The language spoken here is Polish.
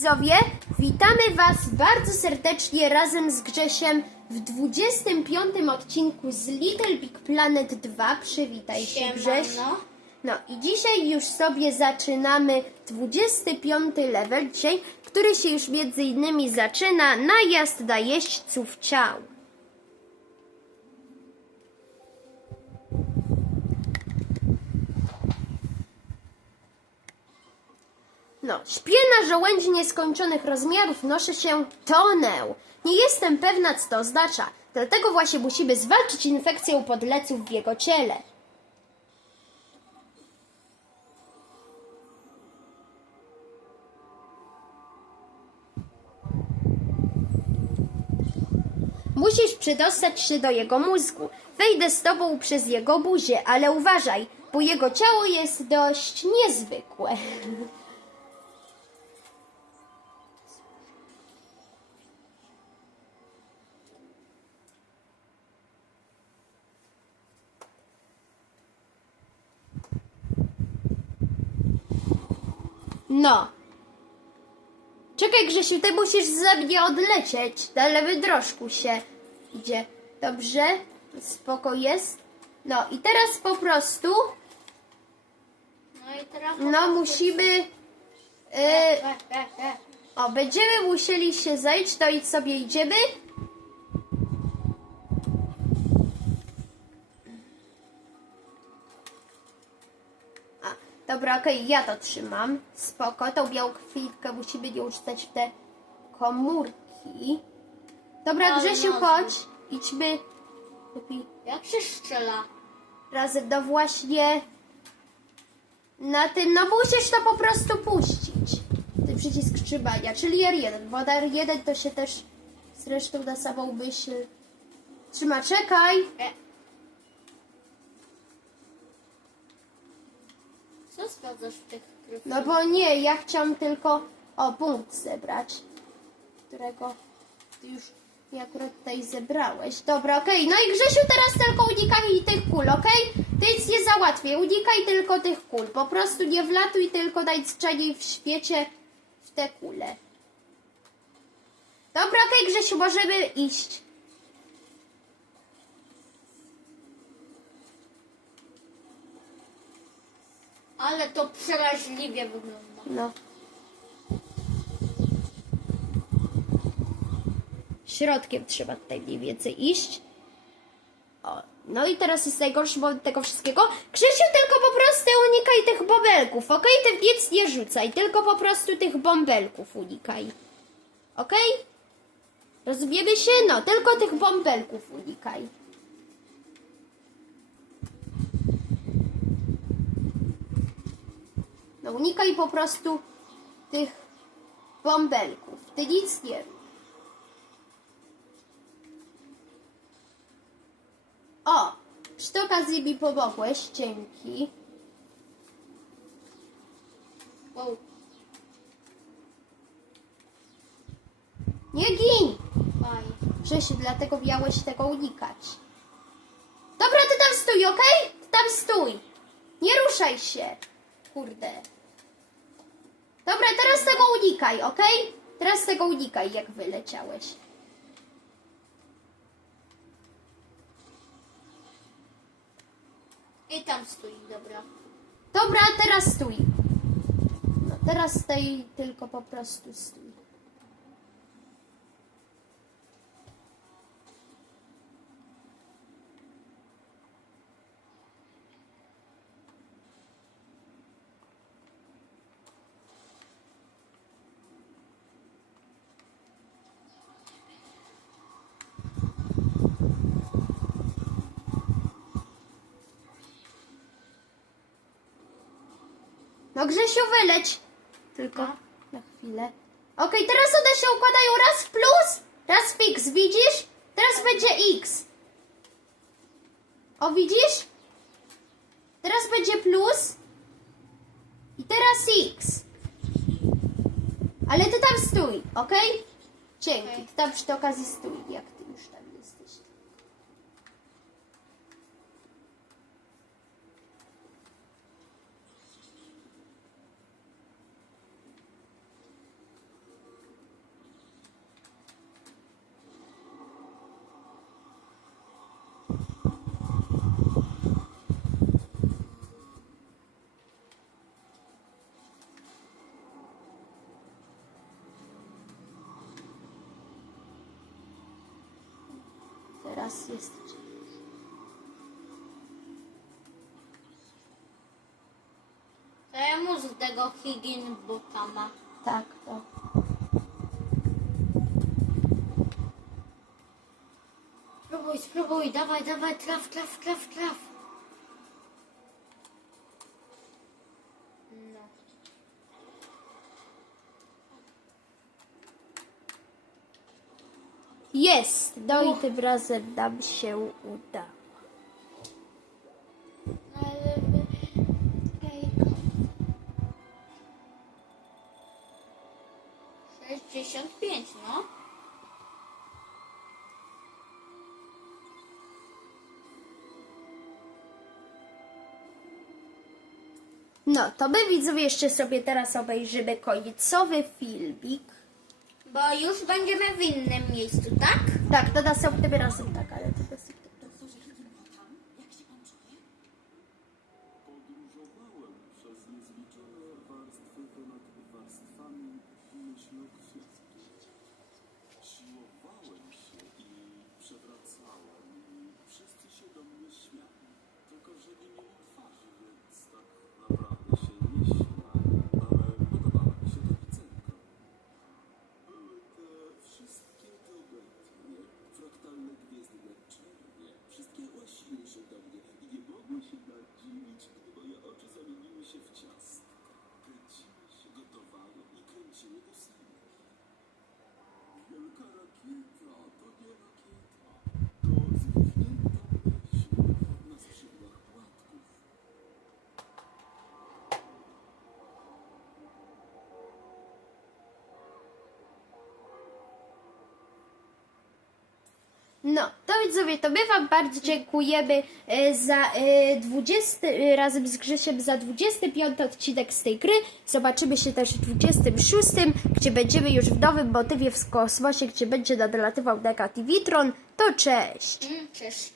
widzowie, witamy Was bardzo serdecznie razem z Grzesiem w 25 odcinku z Little Big Planet 2. Przywitaj się. Grześ. No i dzisiaj już sobie zaczynamy 25 level dzisiaj, który się już między innymi zaczyna najazd na jeźdźców ciał. No, śpię na żołędzi nieskończonych rozmiarów, noszę się tonę. Nie jestem pewna, co to oznacza, dlatego właśnie musimy zwalczyć infekcję u podleców w jego ciele. Musisz przydostać się do jego mózgu. Wejdę z tobą przez jego buzię, ale uważaj, bo jego ciało jest dość niezwykłe. No. Czekaj, Grzesiu, ty musisz ze mnie odlecieć. Na lewym drożku się idzie. Dobrze? Spoko jest. No i teraz po prostu, No i teraz... no musimy... Yy, o, będziemy musieli się zejść, to i sobie idziemy. Dobra, okej, ja to trzymam. Spoko, tą białą chwilkę musimy nie uczytać w te komórki. Dobra, Ale Grzesiu, nazwy. chodź. Idźmy Jak się strzela? razem, no właśnie na tym, no musisz to po prostu puścić. Ten przycisk trzymania, czyli R1, bo na R1 to się też zresztą na samą myśl trzyma. Czekaj! E. Co sprawdzasz w tych kryptach? No bo nie, ja chciałam tylko o punkt zebrać, którego ty już nie akurat tutaj zebrałeś. Dobra, okej, no i Grzesiu teraz tylko unikaj tych kul, okej? Ty nic nie załatwię, unikaj tylko tych kul. Po prostu nie wlatuj tylko najczęściej w świecie w te kule. Dobra, okej Grzesiu, możemy iść. Ale to przeraźliwie wygląda. No. Środkiem trzeba tutaj mniej więcej iść. O, no i teraz jest najgorszy moment tego wszystkiego. Krzysiu, tylko po prostu unikaj tych bąbelków, okej? Ty nic nie rzucaj, tylko po prostu tych bąbelków unikaj. Okej? Rozumiemy się? No, tylko tych bąbelków unikaj. No unikaj po prostu tych bąbelków. Ty nic nie rób. O! Przy okazji mi pomogłeś. Dzięki. Wow. Nie gin! Faj. Grzesiu, dlatego miałeś tego unikać. Dobra, ty tam stój, okej? Ty tam stój. Nie ruszaj się. Kurde. Dobra, teraz tego unikaj, okej? Teraz tego unikaj, jak wyleciałeś. I tam stoi, dobra. Dobra, teraz stój. No, teraz stoi tylko po prostu stój. No Grzesiu, wyleć. Tylko No. na chwilę. Okej, teraz one się układają raz w plus, raz w x, widzisz? Teraz będzie x. O, widzisz? Teraz będzie plus. I teraz x. Ale ty tam stój, okej? Dzięki, ty tam przy tej okazji stój, jak teraz jest. To ja mu z tego Higginbotama. Tak, to. Spróbuj, spróbuj, dawaj, dawaj, traf, traf, traf, traf. No. Jest! No i tym razem nam się uda. Hejko. 65, no. No, to my widzowie jeszcze sobie teraz obejrzymy końcowy filmik. Bo już będziemy w innym miejscu, tak? Tak, to następnym razem tak, ale to następnym razem. Podróżowałem przez niezliczone warstwy ponad warstwami myślów wszystkich. Siłowałem się i przewracałem i wszyscy się do mnie śmiali. Tylko, że nie mieli twarzy, więc tak naprawdę się nie śmiałem. Ale podobała mi się ta piosenka. Były te wszystkie geometrie, fraktalne gwiezdne czernie. Wszystkie łasiły się do mnie i nie mogły się nadziwić, gdy moje oczy zamieniły się w ciastka. Kręciły się, gotowały i kręciły ósemki. Wielka rakieta to nie rakieta. To zwichnięta myśl na skrzydłach płatków. No, to widzowie, to my Wam bardzo dziękujemy e, za e, 20, e, razem z Grzesiem za 25 odcinek z tej gry. Zobaczymy się też w 26, gdzie będziemy już w nowym motywie w kosmosie, gdzie będzie nadlatywał Negatywitron. To cześć! Mm, cześć.